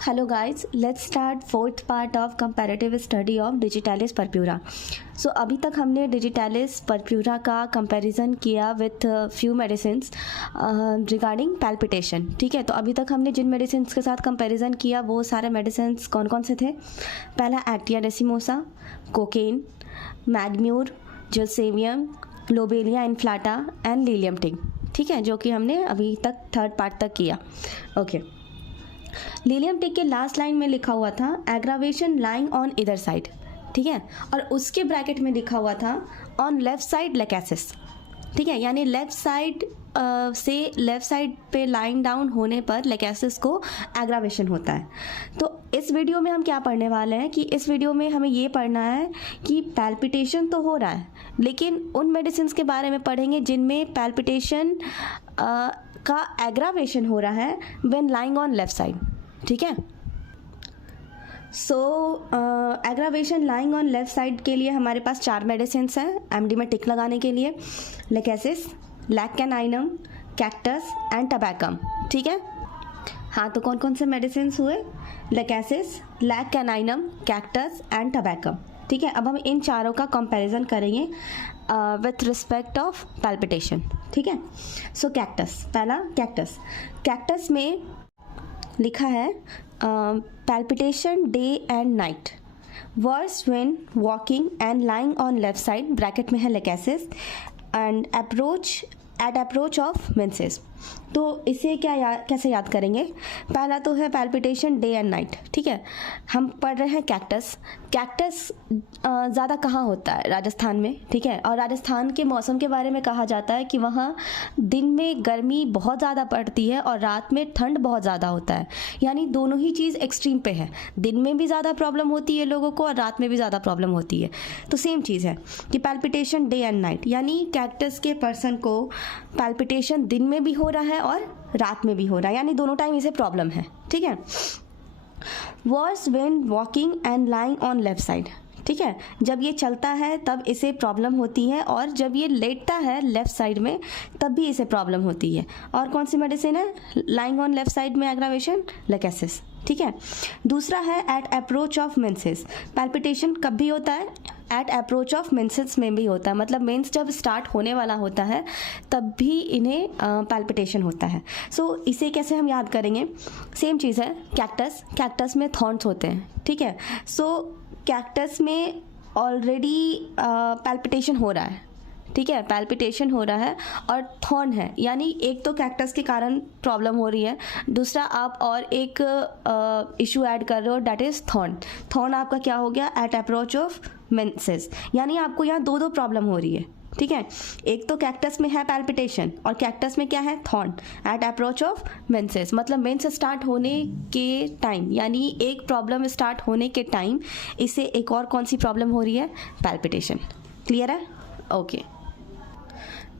Hello guys, let's start fourth part of comparative study of digitalis purpurea. So अभी तक हमने digitalis purpurea का comparison किया with few medicines regarding palpitation. ठीक है, तो अभी तक हमने जिन मेडिसिन्स के साथ कंपैरिजन किया वो सारे मेडिसिन्स कौन कौन से थे। पहला एक्टिया डेसिमोसा, कोकेन, मैग्म्यूर, जोसेवियम, लोबेलिया इन्फ्लाटा एंड लीलियम-टिक। ठीक है, जो कि हमने अभी तक थर्ड पार्ट तक किया। ओके, लीलियम-टिक के लास्ट लाइन में लिखा हुआ था एग्रावेशन लाइंग ऑन इधर साइड। ठीक है, और उसके ब्रैकेट में लिखा हुआ था ऑन लेफ्ट साइड लेकेसिस। ठीक है, यानी लेफ्ट साइड से लेफ्ट साइड पे लाइंग डाउन होने पर लेकेसिस को एग्रावेशन होता है। तो इस वीडियो में हम क्या पढ़ने वाले हैं कि इस वीडियो में हमें ये पढ़ना है कि पैल्पिटेशन तो हो रहा है, लेकिन उन मेडिसिन के बारे में पढ़ेंगे जिनमें पैल्पिटेशन का एग्रावेशन हो रहा है when lying on left side. ठीक है, so aggravation lying on left side के लिए हमारे पास 4 मेडिसिन हैं एमडी में टिक लगाने के लिए। Lachesis, lac caninum, cactus and tabacum. ठीक है, हाँ, तो कौन कौन से मेडिसिन हुए? Lachesis, lac caninum, cactus and tabacum. ठीक है, अब हम इन चारों का कंपैरिजन करेंगे विथ रिस्पेक्ट ऑफ पैल्पिटेशन। ठीक है, सो कैक्टस, पहला कैक्टस में लिखा है palpitation day and night, worse when walking and lying on left side, bracket में है lachesis, and approach of menses. तो इसे कैसे याद करेंगे? पहला तो है पैल्पिटेशन डे एंड नाइट। ठीक है, हम पढ़ रहे हैं कैक्टस ज़्यादा कहाँ होता है? राजस्थान में। ठीक है, और राजस्थान के मौसम के बारे में कहा जाता है कि वहाँ दिन में गर्मी बहुत ज़्यादा पड़ती है और रात में ठंड बहुत ज़्यादा होता है, यानी दोनों ही चीज़ एक्सट्रीम पे है। दिन में भी ज़्यादा प्रॉब्लम होती है लोगों को और रात में भी ज़्यादा प्रॉब्लम होती है। तो सेम चीज़ है कि पैल्पिटेशन डे एंड नाइट, यानी कैक्टस के पर्सन को पैल्पिटेशन दिन में भी हो रहा है और रात में भी हो रहा है, यानी दोनों टाइम इसे प्रॉब्लम है। ठीक है, worse when walking and lying on left side. ठीक है, जब ये चलता है तब इसे प्रॉब्लम होती है और जब ये लेटता है लेफ्ट साइड में तब भी इसे प्रॉब्लम होती है। और कौन सी मेडिसिन है लाइंग ऑन लेफ्ट साइड में एग्रावेशन? लेकेसिस। ठीक है, दूसरा है at approach of menses. Palpitation कब भी होता है? एट अप्रोच ऑफ मेंसेस में भी होता है, मतलब मेंस जब स्टार्ट होने वाला होता है तब भी इन्हें पैल्पिटेशन होता है। सो इसे कैसे हम याद करेंगे? सेम चीज़ है, कैक्टस में थॉर्न्स होते हैं। ठीक है, सो कैक्टस में ऑलरेडी पैल्पिटेशन हो रहा है। ठीक है, पैल्पिटेशन हो रहा है और थॉर्न है, यानी एक तो कैक्टस के कारण प्रॉब्लम हो रही है, दूसरा आप और एक इशू ऐड कर रहे हो, डैट इज थॉर्न आपका क्या हो गया? एट अप्रोच ऑफ मेंसेस, यानी आपको यहाँ दो प्रॉब्लम हो रही है। ठीक है, एक तो कैक्टस में है पैल्पिटेशन और कैक्टस में क्या है? Thorn at approach of menses, मतलब मेंस स्टार्ट होने के टाइम, यानी एक प्रॉब्लम स्टार्ट होने के टाइम इसे एक और कौन सी प्रॉब्लम हो रही है? पैल्पिटेशन। क्लियर है? ओके,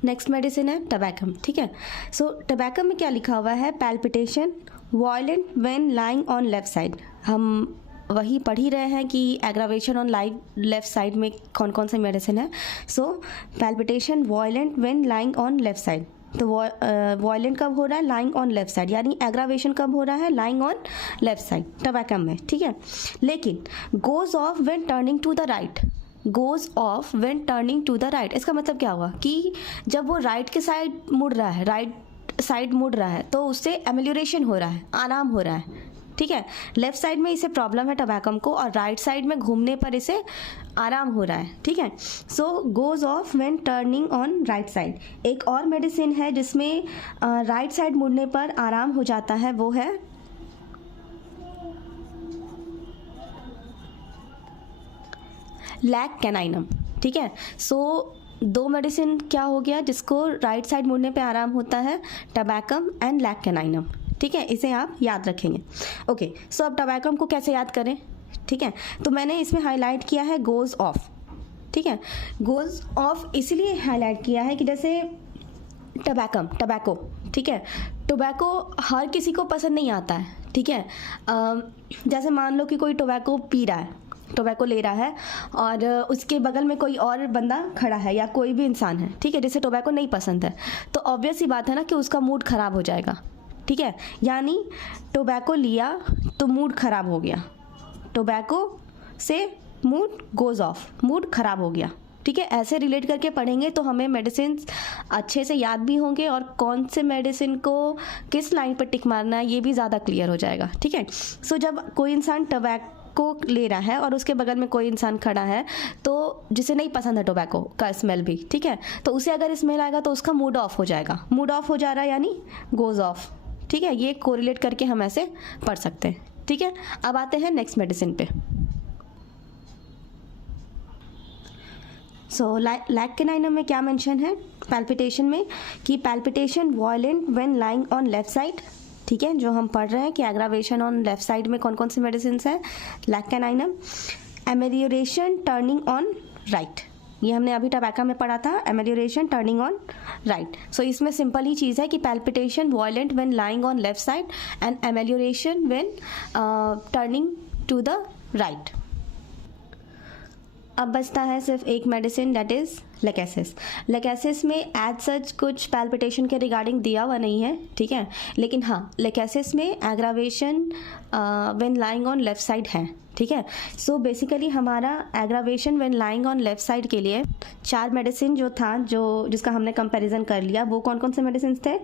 नेक्स्ट मेडिसिन है टबैकम। ठीक है, सो टबैकम में क्या लिखा हुआ है? Palpitation violent when lying on left side. हम वही पढ़ ही रहे हैं कि एग्रावेशन ऑन लेफ्ट साइड में कौन कौन से मेडिसिन है। So palpitation violent when lying on left side, तो वायलेंट कब हो रहा है? लाइंग ऑन लेफ्ट साइड, यानी एग्रावेशन कब हो रहा है? Lying on left side tabacum में। ठीक है, लेकिन goes off when turning to the right, goes off when turning to the right, इसका मतलब क्या हुआ कि जब वो राइट के साइड मुड़ रहा है, राइट साइड मुड़ रहा है तो उससे एमेलियोरेशन हो रहा है, आराम हो रहा है। ठीक है, लेफ्ट साइड में इसे प्रॉब्लम है टबैकम को और राइट साइड में घूमने पर इसे आराम हो रहा है। ठीक है, so goes off when turning on right side. एक और मेडिसिन है जिसमें राइट साइड मुड़ने पर आराम हो जाता है, वो है लैक कैनाइनम। ठीक है, सो 2 मेडिसिन क्या हो गया जिसको राइट साइड मुड़ने पे आराम होता है? Tabacum and lac caninum. ठीक है, इसे आप याद रखेंगे। ओके, सो अब टबैकम को कैसे याद करें? ठीक है, तो मैंने इसमें हाईलाइट किया है गोज ऑफ। ठीक है, गोज ऑफ इसलिए हाईलाइट किया है कि जैसे टबैको। ठीक है, टोबैको हर किसी को पसंद नहीं आता है। ठीक है, जैसे मान लो कि कोई टोबैको पी रहा है, टोबैको ले रहा है और उसके बगल में कोई और बंदा खड़ा है या कोई भी इंसान है, ठीक है, जिसे टोबैको नहीं पसंद है, तो ऑब्वियस ही बात है ना कि उसका मूड ख़राब हो जाएगा। ठीक है, यानी टोबैको लिया, तो मूड ख़राब हो गया, टोबैको से मूड गोज़ ऑफ, मूड ख़राब हो गया। ठीक है, ऐसे रिलेट करके पढ़ेंगे तो हमें मेडिसिन अच्छे से याद भी होंगे और कौन से मेडिसिन को किस लाइन पर टिक मारना है ये भी ज़्यादा क्लियर हो जाएगा। ठीक है, सो जब कोई इंसान टोबैको ले रहा है और उसके बगल में कोई इंसान खड़ा है तो जिसे नहीं पसंद है टोबैको का स्मेल भी, ठीक है, तो उसे अगर स्मेल आएगा तो उसका मूड ऑफ हो जाएगा, मूड ऑफ हो जा रहा है यानी गोज़ ऑफ। ठीक है, ये कोरिलेट करके हम ऐसे पढ़ सकते हैं। ठीक है, अब आते हैं नेक्स्ट मेडिसिन पे। सो लैक्केनाइनम में क्या मेंशन है पैल्पिटेशन में कि palpitation violent when lying on left side. ठीक है, जो हम पढ़ रहे हैं कि एग्रावेशन ऑन लेफ्ट साइड में कौन कौन सी मेडिसिन है, lac caninum. Amelioration turning on right, ये हमने अभी टबैका में पढ़ा था, amelioration turning on right. So इसमें सिंपल ही चीज़ है कि palpitation violent when lying on left side and amelioration when turning to the right. अब बचता है सिर्फ एक medicine, that is lachesis. Lachesis में एज सच कुछ पैल्पिटेशन के रिगार्डिंग दिया हुआ नहीं है, ठीक है, लेकिन हाँ लेकेसिस में aggravation when lying on left side है। ठीक है, सो बेसिकली हमारा aggravation when lying on left side के लिए 4 मेडिसिन जो था, जिसका हमने कंपैरिजन कर लिया, वो कौन कौन से मेडिसिन थे,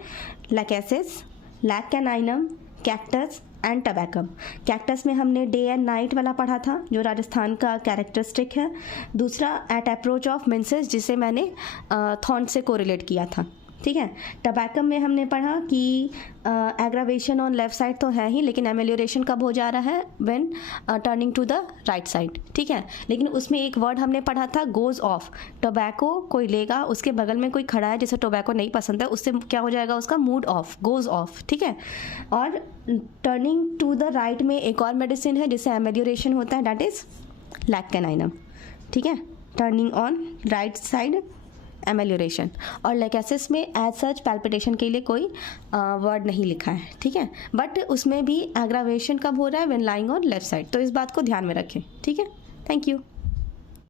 lachesis, lac caninum, cactus and tabacum. Cactus में हमने डे एंड नाइट वाला पढ़ा था जो राजस्थान का कैरेक्टरिस्टिक है। दूसरा एट अप्रोच ऑफ मेंसेस, जिसे मैंने थॉर्न से कोरिलेट किया था। ठीक है, टबैकम में हमने पढ़ा कि एग्रावेशन ऑन लेफ्ट साइड तो है ही, लेकिन एमेलियोरेशन कब हो जा रहा है, when turning to the right side. ठीक है, लेकिन उसमें एक वर्ड हमने पढ़ा था गोज़ ऑफ। टोबैको कोई लेगा, उसके बगल में कोई खड़ा है जिसे टोबैको नहीं पसंद है, उससे क्या हो जाएगा, उसका मूड ऑफ, गोज़ ऑफ। ठीक है, और टर्निंग टू द राइट में एक और मेडिसिन है जिससे एमेलियोरेशन होता है, दैट इज़ लैक्केनाइनम। ठीक है, टर्निंग ऑन राइट साइड एमेलियोरेशन। और लेकेसिस में एज सच पैल्पिटेशन के लिए कोई वर्ड नहीं लिखा है। ठीक है, बट उसमें भी एग्रावेशन कब हो रहा है, when lying on left side, तो इस बात को ध्यान में रखें। ठीक है, थैंक यू।